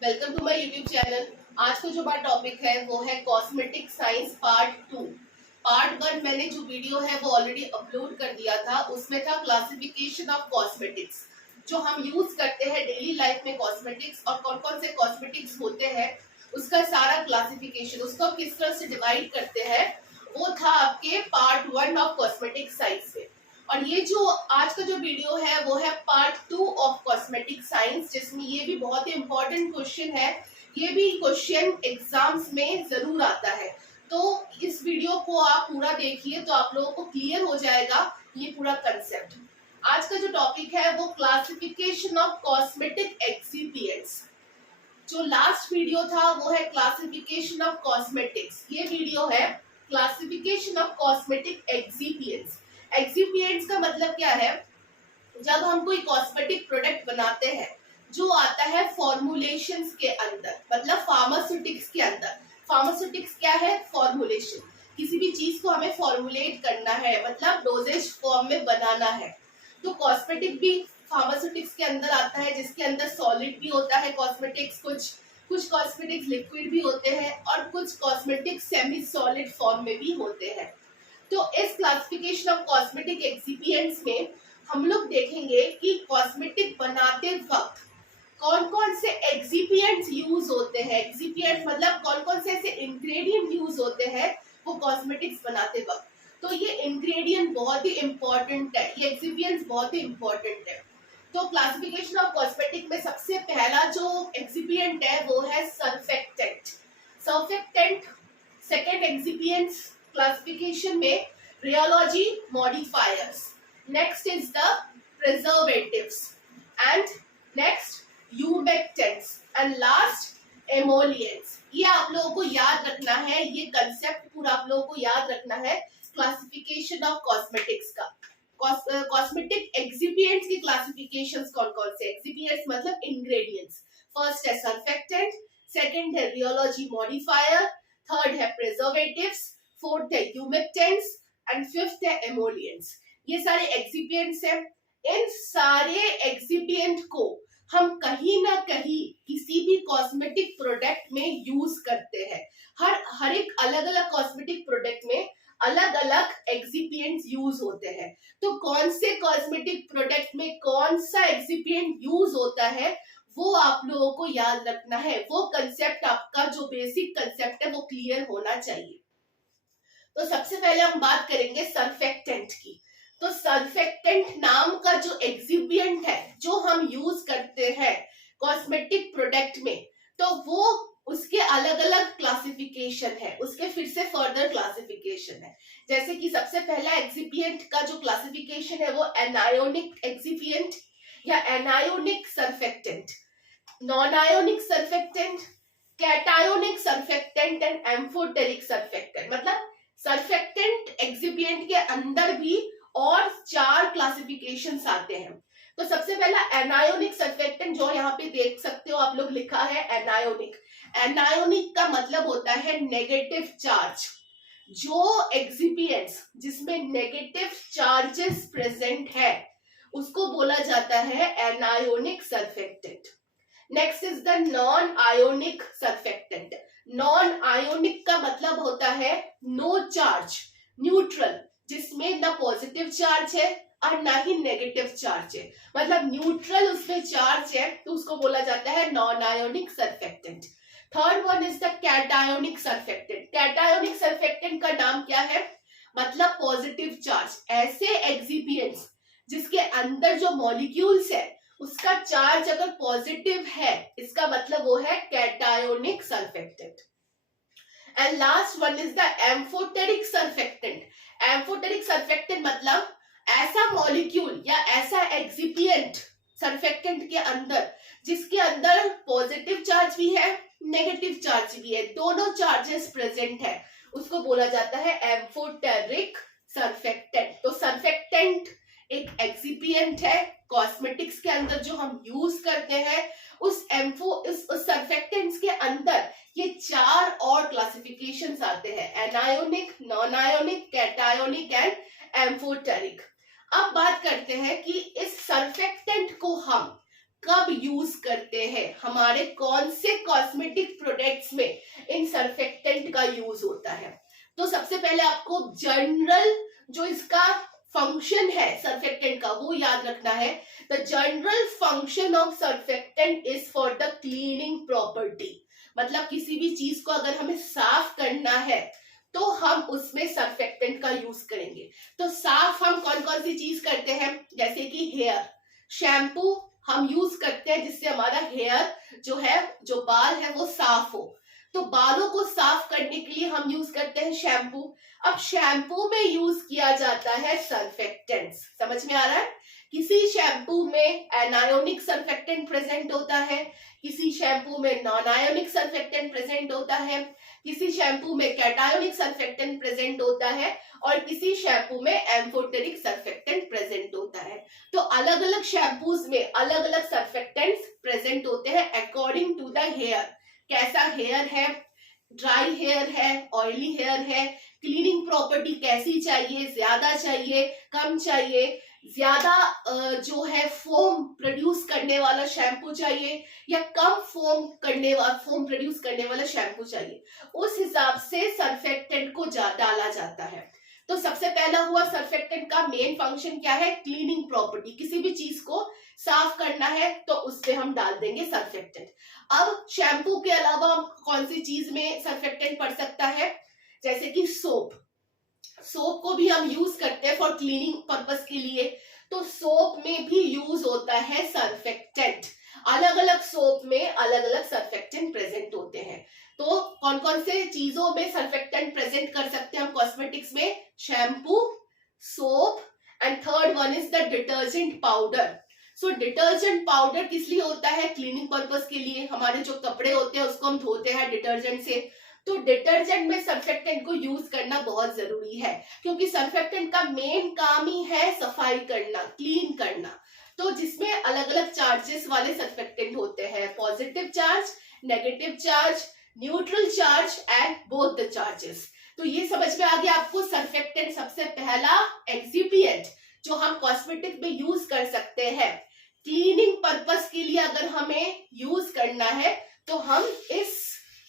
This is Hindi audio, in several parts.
Welcome to my YouTube channel. आज का जो हमारा टॉपिक है वो है कॉस्मेटिक साइंस पार्ट 2। पार्ट 1 मैंने जो वीडियो है वो ऑलरेडी अपलोड कर दिया था। उसमें था क्लासिफिकेशन ऑफ कॉस्मेटिक्स, जो हम यूज करते हैं डेली लाइफ में कॉस्मेटिक्स, और कौन कौन से कॉस्मेटिक्स होते हैं उसका सारा क्लासिफिकेशन, उसको किस तरह से डिवाइड करते हैं, वो था आपके पार्ट 1 ऑफ कॉस्मेटिक साइंस में। और ये जो आज का जो वीडियो है वो है पार्ट 2 ऑफ कॉस्मेटिक साइंस, जिसमें ये भी बहुत ही इंपॉर्टेंट क्वेश्चन है। ये भी क्वेश्चन एग्जाम्स में जरूर आता है, तो इस वीडियो को आप पूरा देखिए तो आप लोगों को क्लियर हो जाएगा ये पूरा कंसेप्ट। आज का जो टॉपिक है वो क्लासिफिकेशन ऑफ कॉस्मेटिक एक्सिपिएंट्स। जो लास्ट वीडियो था वो है क्लासिफिकेशन ऑफ कॉस्मेटिक्स, ये वीडियो है classification of cosmetic excipients. Excipients का मतलब क्या है? जब हम कोई कॉस्मेटिक प्रोडक्ट बनाते हैं जो आता है फॉर्मुलेशंस के अंदर, मतलब फार्मास्यूटिक्स के अंदर। फार्मास्यूटिक्स क्या है? फॉर्मुलेशन। किसी भी चीज को हमें फॉर्मुलेट करना है, मतलब डोजेज फॉर्म में बनाना है। तो कॉस्मेटिक भी फार्मास्यूटिक्स के अंदर आता है, जिसके अंदर सॉलिड भी होता है कॉस्मेटिक्स, कुछ कॉस्मेटिक्स लिक्विड भी होते हैं, और कुछ कॉस्मेटिक्स सेमी सॉलिड फॉर्म में भी होते हैं। तो इस क्लासिफिकेशन ऑफ कॉस्मेटिक एक्सिपिएंट्स में हम लोग देखेंगे कि कॉस्मेटिक बनाते वक्त कौन कौन से एक्सिपिएंट्स यूज होते हैं। एक्सिपिएंट्स मतलब कौन कौन से ऐसे इंग्रेडिएंट यूज होते हैं वो कॉस्मेटिक्स बनाते वक्त। तो ये इंग्रेडिएंट बहुत ही इंपॉर्टेंट है, ये एक्सिपिएंट्स बहुत ही इंपॉर्टेंट है। तो क्लासिफिकेशन ऑफ कॉस्मेटिक में सबसे पहला जो एक्सिपिएंट है वो है surfactant. Surfactant second excipients classification में rheology modifiers, next is the preservatives, and next humectants, and last emollients। ये आप लोगों को याद रखना है, ये कंसेप्ट पूरा आप लोगों को याद रखना है क्लासिफिकेशन ऑफ कॉस्मेटिक्स का। कॉस्मेटिक एक्सिपिएंट्स की क्लासिफिकेशंस कौन कौन से? एक्सिपिएंट्स मतलब इंग्रेडिएंट्स। फर्स्ट है सर्फेक्टेंट, सेकंड है रियोलॉजी मॉडिफायर, थर्ड है प्रिजर्वेटिव्स, फोर्थ है ह्यूमेक्टेंट्स एंड फिफ्थ है एमोलिएंट्स। ये सारे एक्सिपिएंट्स हैं। इन सारे एक्सिपिएंट को हम कहीं ना कहीं किसी भी कॉस्मेटिक प्रोडक्ट में यूज करते हैं। हर एक अलग अलग कॉस्मेटिक प्रोडक्ट में अलग अलग एक्सिपिएंट्स यूज होते हैं। तो कौन से कॉस्मेटिक प्रोडक्ट में कौन सा एक्सिपिएंट यूज होता है वो आप लोगों को याद रखना है। वो कंसेप्ट, आपका जो बेसिक कंसेप्ट है वो क्लियर होना चाहिए। तो सबसे पहले हम बात करेंगे सर्फेक्टेंट की। तो सर्फेक्टेंट नाम का जो एक्सिपिएंट है जो हम यूज करते हैं कॉस्मेटिक प्रोडक्ट में, तो वो उसके अलग अलग क्लासिफिकेशन है, उसके फिर से फर्दर क्लासिफिकेशन है। जैसे कि सबसे पहला एक्सिपिएंट का जो क्लासिफिकेशन है वो एनायोनिक एक्सिपिएंट या anionic surfactant, non ionic surfactant, cationic surfactant and amphoteric surfactant. मतलब सर्फेक्टेंट एक्सिपिएंट के अंदर भी और 4 क्लासिफिकेशंस आते हैं। तो सबसे पहला एनायोनिक सर्फेक्टेंट, जो यहाँ पे देख सकते हो आप लोग, लिखा है एनायोनिक। एनायोनिक का मतलब होता है नेगेटिव चार्ज। जो एक्सिपिएंट्स जिसमें नेगेटिव चार्जेस प्रेजेंट है उसको बोला जाता है anionic surfactant. Next is the non ionic surfactant. Non ionic का मतलब होता है नो चार्ज, न्यूट्रल, जिसमें ना पॉजिटिव चार्ज है और ना ही नेगेटिव चार्ज है, मतलब न्यूट्रल उसमें चार्ज है, तो उसको बोला जाता है non ionic surfactant. Third one is the cationic surfactant. Cationic surfactant का नाम क्या है? मतलब पॉजिटिव चार्ज। ऐसे एक्सिपिएंट्स जिसके अंदर जो मॉलिक्यूल्स है उसका चार्ज अगर पॉजिटिव है, इसका मतलब वो है cationic surfactant. And last one is the amphoteric surfactant. Amphoteric surfactant मतलब ऐसा मॉलिक्यूल या ऐसा एक्सिपिएंट सर्फेक्टेंट के अंदर जिसके अंदर पॉजिटिव चार्ज भी है, नेगेटिव चार्ज भी है, दोनों चार्जेस प्रेजेंट है, उसको बोला जाता है एम्फोटेरिक सर्फेक्टेंट। तो सर्फेक्टेंट एक एक्सिपिएंट है कॉस्मेटिक्स के अंदर जो हम यूज करते हैं। उस सर्फेक्टेंट्स के अंदर ये 4 और क्लासिफिकेशंस आते हैं, anionic, non ionic, cationic and amphoteric. अब बात करते हैं कि इस सर्फेक्टेंट को हम कब यूज करते हैं, हमारे कौन से कॉस्मेटिक प्रोडक्ट्स में इन सर्फेक्टेंट का यूज होता है। तो सबसे पहले आपको जनरल जो इसका फंक्शन है सर्फेक्टेंट का वो याद रखना है। The general function of surfactant is for the cleaning property, मतलब किसी भी चीज को अगर हमें साफ करना है तो हम उसमें सर्फेक्टेंट का यूज करेंगे। तो साफ हम कौन कौन सी चीज करते हैं, जैसे कि हेयर, शैम्पू हम यूज करते हैं जिससे हमारा हेयर जो है, जो बाल है वो साफ हो। तो बालों को साफ करने के लिए हम यूज करते हैं शैम्पू। अब शैम्पू में यूज किया जाता है सर्फेक्टेंट्स, समझ में आ रहा है। किसी शैम्पू में एनायोनिक सर्फेक्टेंट प्रेजेंट होता है, किसी शैम्पू में नॉन आयोनिक सर्फेक्टेंट प्रेजेंट होता है, किसी शैम्पू में कैटायोनिक सर्फेक्टेंट प्रेजेंट होता है और किसी शैम्पू में एम्फोटेरिक सर्फेक्टेंट प्रेजेंट होता है। तो अलग अलग शैम्पूज में अलग अलग सर्फेक्टेंट्स प्रेजेंट होते हैं अकॉर्डिंग टू द हेयर। कैसा हेयर है, ड्राई हेयर है, ऑयली हेयर है, क्लीनिंग प्रॉपर्टी कैसी चाहिए, ज्यादा चाहिए, कम चाहिए, ज्यादा जो है फोम प्रोड्यूस करने वाला शैम्पू चाहिए या कम फोम प्रोड्यूस करने वाला शैम्पू चाहिए, उस हिसाब से सर्फेक्टेंट को डाला जाता है। तो सबसे पहला हुआ सर्फेक्टेंट का मेन फंक्शन क्या है, क्लीनिंग प्रॉपर्टी। किसी भी चीज को साफ करना है तो उसपे हम डाल देंगे सर्फेक्टेंट। अब शैम्पू के अलावा कौन सी चीज में सर्फेक्टेंट पड़ सकता है, जैसे कि सोप को भी हम यूज करते हैं फॉर क्लीनिंग पर्पस के लिए। तो सोप में भी यूज होता है सर्फेक्टेंट। अलग अलग सोप में अलग अलग सर्फेक्टेंट प्रेजेंट होते हैं। तो कौन कौन से चीजों में सर्फेक्टेंट प्रेजेंट कर सकते हैं हम कॉस्मेटिक्स में, shampoo, soap and third one is the detergent powder. So detergent powder किस लिए होता है, क्लीनिंग पर्पस के लिए। हमारे जो कपड़े होते हैं उसको हम धोते हैं डिटर्जेंट से, तो डिटर्जेंट में सर्फेक्टेंट को यूज करना बहुत जरूरी है, क्योंकि सर्फेक्टेंट का मेन काम ही है सफाई करना, क्लीन करना। तो जिसमें अलग अलग चार्जेस वाले सर्फेक्टेंट होते हैं, positive charge, negative charge, neutral charge and both the charges. तो ये समझ में आ गया आपको। सर्फेक्टेंट सबसे पहला एक्सिपिएंट जो हम कॉस्मेटिक में यूज कर सकते हैं, क्लीनिंग पर्पस के लिए अगर हमें यूज करना है तो हम इस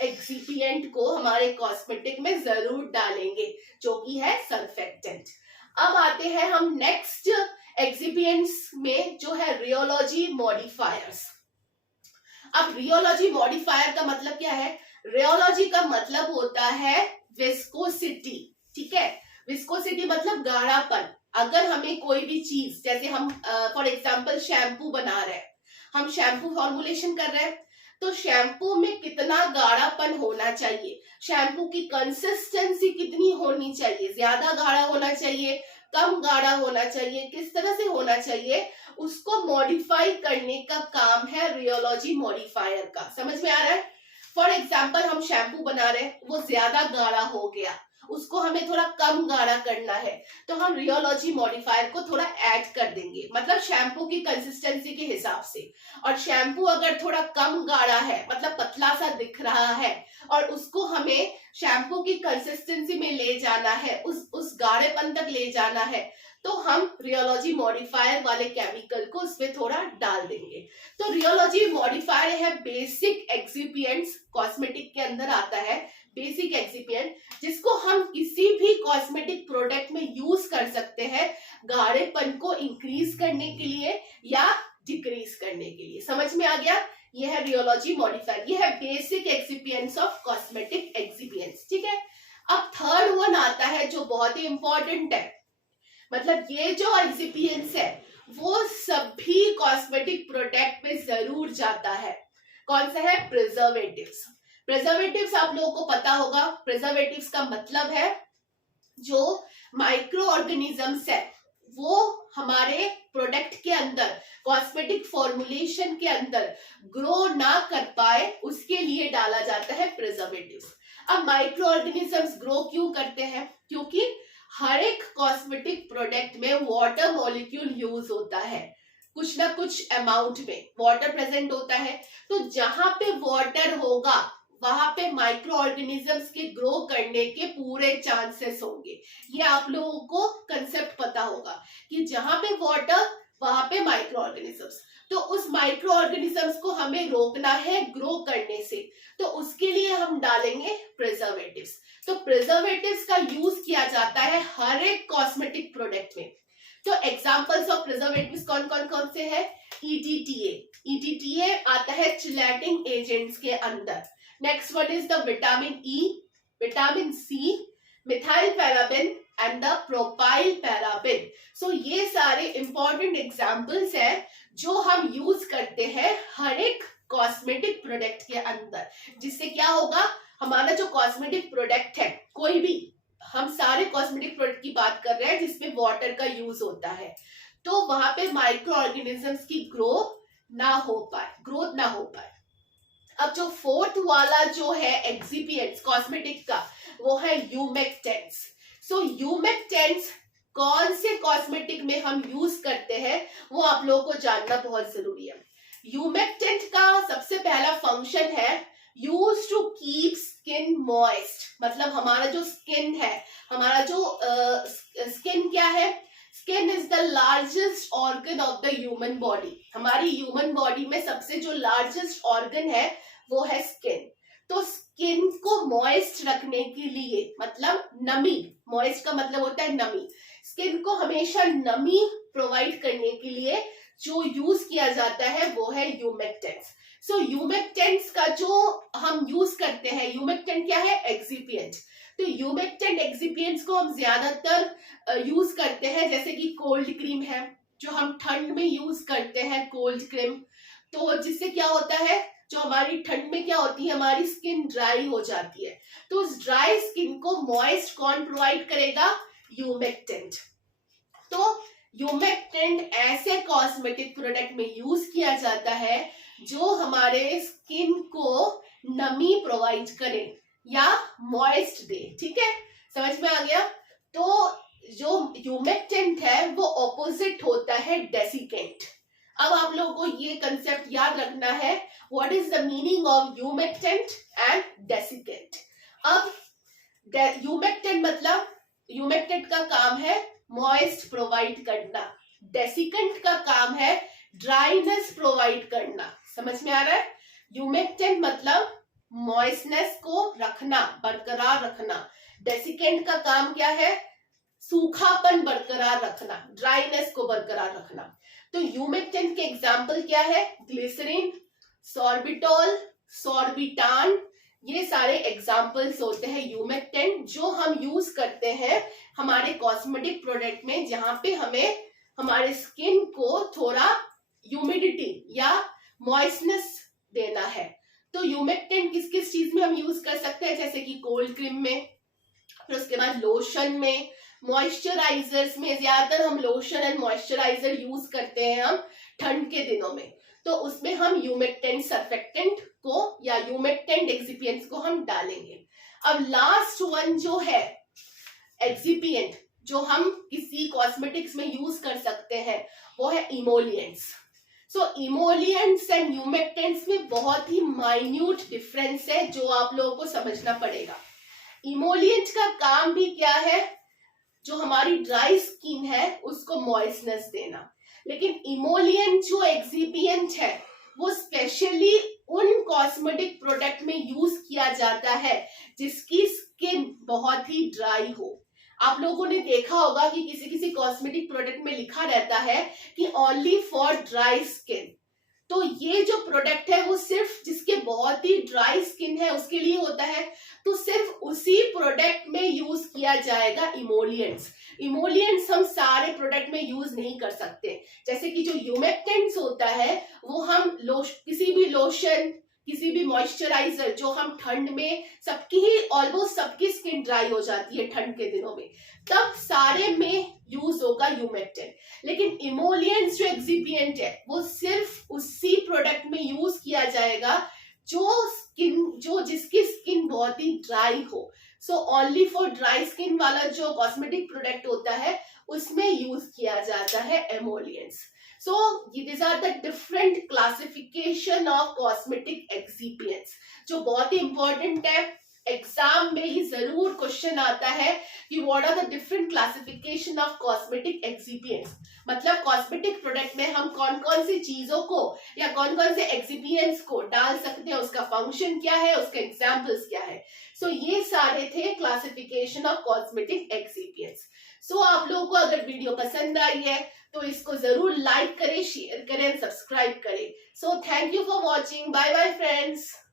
एक्सिपिएंट को हमारे कॉस्मेटिक में जरूर डालेंगे, जो कि है सर्फेक्टेंट। अब आते हैं हम नेक्स्ट एक्सिपिएंट्स में, जो है रियोलॉजी मॉडिफायर्स। अब रियोलॉजी मॉडिफायर का मतलब क्या है, रियोलॉजी का मतलब होता है विस्कोसिटी, ठीक है। विस्कोसिटी मतलब गाढ़ापन। अगर हमें कोई भी चीज, जैसे हम फॉर एग्जांपल शैम्पू बना रहे हैं, हम शैम्पू फॉर्मुलेशन कर रहे हैं, तो शैम्पू में कितना गाढ़ापन होना चाहिए, शैम्पू की कंसिस्टेंसी कितनी होनी चाहिए, ज्यादा गाढ़ा होना चाहिए, कम गाढ़ा होना चाहिए, किस तरह से होना चाहिए, उसको मॉडिफाई करने का काम है रियोलॉजी मॉडिफायर का। समझ में आ रहा है। फॉर एग्जाम्पल हम शैम्पू बना रहे हैं, वो ज्यादा गाढ़ा हो गया, उसको हमें थोड़ा कम गाढ़ा करना है, तो हम रियोलॉजी मॉडिफायर को थोड़ा ऐड कर देंगे, मतलब शैम्पू की कंसिस्टेंसी के हिसाब से। और शैम्पू अगर थोड़ा कम गाढ़ा है, मतलब पतला सा दिख रहा है, और उसको हमें शैम्पू की कंसिस्टेंसी में ले जाना है, उस गाढ़ेपन तक ले जाना है, तो हम रियोलॉजी मॉडिफायर वाले केमिकल को उसमें थोड़ा डाल देंगे। तो रियोलॉजी मॉडिफायर है बेसिक एक्सिपिएंट्स, कॉस्मेटिक के अंदर आता है बेसिक एक्सिपिएंट, जिसको हम किसी भी कॉस्मेटिक प्रोडक्ट में यूज कर सकते हैं गाढ़ेपन को इंक्रीज करने के लिए या डिक्रीज करने के लिए। समझ में आ गया। यह है रियोलॉजी मॉडिफायर, यह है basic excipients of cosmetic excipients, ठीक है। अब थर्ड वन आता है जो बहुत ही इंपॉर्टेंट है, मतलब ये जो एक्सिपिएंट्स है वो सभी कॉस्मेटिक प्रोडक्ट में जरूर जाता है। कौन सा है, प्रिजर्वेटिव्स। प्रिजर्वेटिव्स आप लोगों को पता होगा, प्रिजर्वेटिव्स का मतलब है जो माइक्रो ऑर्गेनिजम्स है वो हमारे प्रोडक्ट के अंदर, कॉस्मेटिक फॉर्मुलेशन के अंदर ग्रो ना कर पाए, उसके लिए डाला जाता है प्रिजर्वेटिव्स। अब माइक्रो ऑर्गेनिजम्स ग्रो क्यों करते हैं, क्योंकि हर एक कॉस्मेटिक प्रोडक्ट में वाटर मॉलिक्यूल यूज होता है, कुछ ना कुछ अमाउंट में वाटर प्रेजेंट होता है। तो जहां पे वाटर होगा वहां पे माइक्रो ऑर्गेनिजम्स के ग्रो करने के पूरे चांसेस होंगे। ये आप लोगों को कंसेप्ट पता होगा कि जहां पे वाटर वहां पे माइक्रो ऑर्गेनिजम्स। तो उस माइक्रो ऑर्गेनिजम्स को हमें रोकना है ग्रो करने से, तो उसके लिए हम डालेंगे प्रिजर्वेटिव्स। तो प्रिजर्वेटिव्स का यूज किया जाता है हर एक कॉस्मेटिक प्रोडक्ट में। तो एग्जांपल्स ऑफ प्रिजर्वेटिव्स कौन कौन कौन से हैं? EDTA, EDTA आता है चिलेटिंग एजेंट्स के अंदर। Next one is the vitamin E, vitamin C, methyl paraben and the propyl paraben. So ये सारे इंपॉर्टेंट एग्जांपल्स हैं जो हम यूज करते हैं हर एक कॉस्मेटिक प्रोडक्ट के अंदर, जिससे क्या होगा, हमारा जो कॉस्मेटिक प्रोडक्ट है, कोई भी, हम सारे कॉस्मेटिक प्रोडक्ट की बात कर रहे हैं जिसमें वाटर का यूज होता है, तो वहां पे माइक्रो ऑर्गेनिजम्स की ग्रोथ ना हो पाए। अब जो फोर्थ वाला जो है एक्सिपिएंट्स कॉस्मेटिक का, वो है ह्यूमेक्टेंट्स। सो ह्यूमेक्टेंट्स कौन से कॉस्मेटिक में हम यूज करते हैं वो आप लोगों को जानना बहुत जरूरी है। ह्यूमेक्टेंट का सबसे पहला फंक्शन है use to keep skin moist. मतलब हमारा जो स्किन है, हमारा जो स्किन क्या है, skin is the largest organ of the human body. हमारी ह्यूमन बॉडी में सबसे जो लार्जेस्ट ऑर्गन है वो है स्किन। तो स्किन को मॉइस्ट रखने के लिए, मतलब नमी, मॉइस्ट का मतलब होता है नमी, स्किन को हमेशा नमी प्रोवाइड करने के लिए जो यूज किया जाता है वो है ह्यूमेक्टेंट्स। सो ह्यूमेक्टेंट्स का जो हम यूज करते हैं, ह्यूमेक्टेंट क्या है? एक्सिपिएंट। तो ह्यूमेक्टेंट एक्सिपिएंट्स को हम ज्यादातर यूज करते हैं, जैसे कि कोल्ड क्रीम है जो हम ठंड में यूज करते हैं, कोल्ड क्रीम। तो जिससे क्या होता है, जो हमारी ठंड में क्या होती है, हमारी स्किन ड्राई हो जाती है, तो उस ड्राई स्किन को मॉइस्ट कौन प्रोवाइड करेगा? ह्यूमेक्टेंट। तो ह्यूमेक्टेंट ऐसे कॉस्मेटिक प्रोडक्ट में यूज किया जाता है जो हमारे स्किन को नमी प्रोवाइड करे या मॉइस्ट दे। ठीक है, समझ में आ गया? तो जो ह्यूमेक्टेंट है वो ऑपोजिट होता है डेसिकेंट। अब आप लोगों को ये कंसेप्ट याद रखना है, what is the meaning of humectant and desiccant. अब ह्यूमेक्टेंट मतलब, ह्यूमेक्टेंट का काम है मॉइस्ट प्रोवाइड करना, डेसिकेंट का काम है ड्राइनेस प्रोवाइड करना। समझ में आ रहा है? ह्यूमेक्टेंट मतलब मॉइस्टनेस को रखना, बरकरार रखना। डेसिकेंट का काम क्या है? सूखापन बरकरार रखना, ड्राइनेस को बरकरार रखना। तो ह्यूमेक्टेंट के एग्जाम्पल क्या है? ग्लिसरीन, सॉर्बिटॉल, सॉर्बिटान, ये सारे एग्जाम्पल्स होते हैं ह्यूमेक्टेंट जो हम यूज करते हैं हमारे कॉस्मेटिक प्रोडक्ट में, जहां पे हमें हमारे स्किन को थोड़ा ह्यूमिडिटी या मॉइस्टनेस देना है। तो ह्यूमेक्टेंट किस किस चीज में हम यूज कर सकते हैं? जैसे कि कोल्ड क्रीम में, फिर उसके बाद लोशन में, मॉइस्चराइजर्स में। ज्यादातर हम लोशन एंड मॉइस्चराइजर यूज करते हैं हम ठंड के दिनों में, तो उसमें हम ह्यूमेक्टेंट सर्फेक्टेंट को या ह्यूमेक्टेंट एक्सिपिएंट्स को हम डालेंगे। अब लास्ट वन जो है एक्सिपिएंट जो हम किसी कॉस्मेटिक्स में यूज कर सकते हैं वो है emollients. So emollients and humectants में बहुत ही माइन्यूट डिफरेंस है जो आप लोगों को समझना पड़ेगा। इमोलिएंट का काम भी क्या है? जो हमारी ड्राई स्किन है उसको मॉइस्टनेस देना। लेकिन इमोलिएंट जो एक्सिपिएंट है वो स्पेशली उन कॉस्मेटिक प्रोडक्ट में यूज किया जाता है जिसकी स्किन बहुत ही ड्राई हो। आप लोगों ने देखा होगा कि किसी किसी कॉस्मेटिक प्रोडक्ट में लिखा रहता है कि ओनली फॉर ड्राई स्किन। तो ये जो प्रोडक्ट है वो सिर्फ जिसके बहुत ही ड्राई स्किन है उसके लिए होता है, तो सिर्फ उसी प्रोडक्ट में यूज किया जाएगा इमोलिएंट्स। इमोलिएंट्स हम सारे प्रोडक्ट में यूज नहीं कर सकते। जैसे कि जो ह्यूमेक्टेंट्स होता है वो हम किसी भी लोशन, किसी भी मॉइस्चराइजर जो हम ठंड में, सबकी ही ऑलमोस्ट सबकी स्किन ड्राई हो जाती है ठंड के दिनों में, तब सारे में यूज होगा ह्यूमेक्टेंट। लेकिन इमोलिएंट्स जो एक्सिपिएंट है वो सिर्फ उसी प्रोडक्ट में यूज किया जाएगा जो जिसकी स्किन बहुत ही ड्राई हो। So only for dry skin वाला जो कॉस्मेटिक प्रोडक्ट होता है उसमें यूज किया जाता है emollients. So these are the different classification of cosmetic excipients जो बहुत ही important है। एग्जाम में ही जरूर क्वेश्चन आता है कि what are the different classification of cosmetic excipients, मतलब कॉस्मेटिक प्रोडक्ट में हम कौन कौन सी चीजों को या कौन कौन से एक्सिपिएंट्स को डाल सकते हैं, उसका फंक्शन क्या है, उसके एग्जाम्पल्स क्या है। सो ये सारे थे क्लासिफिकेशन ऑफ कॉस्मेटिक एक्सिपिएंट्स। सो आप लोगों को अगर वीडियो पसंद आई है तो इसको जरूर लाइक करें, शेयर करें, सब्सक्राइब करें। So thank you for watching, bye bye friends.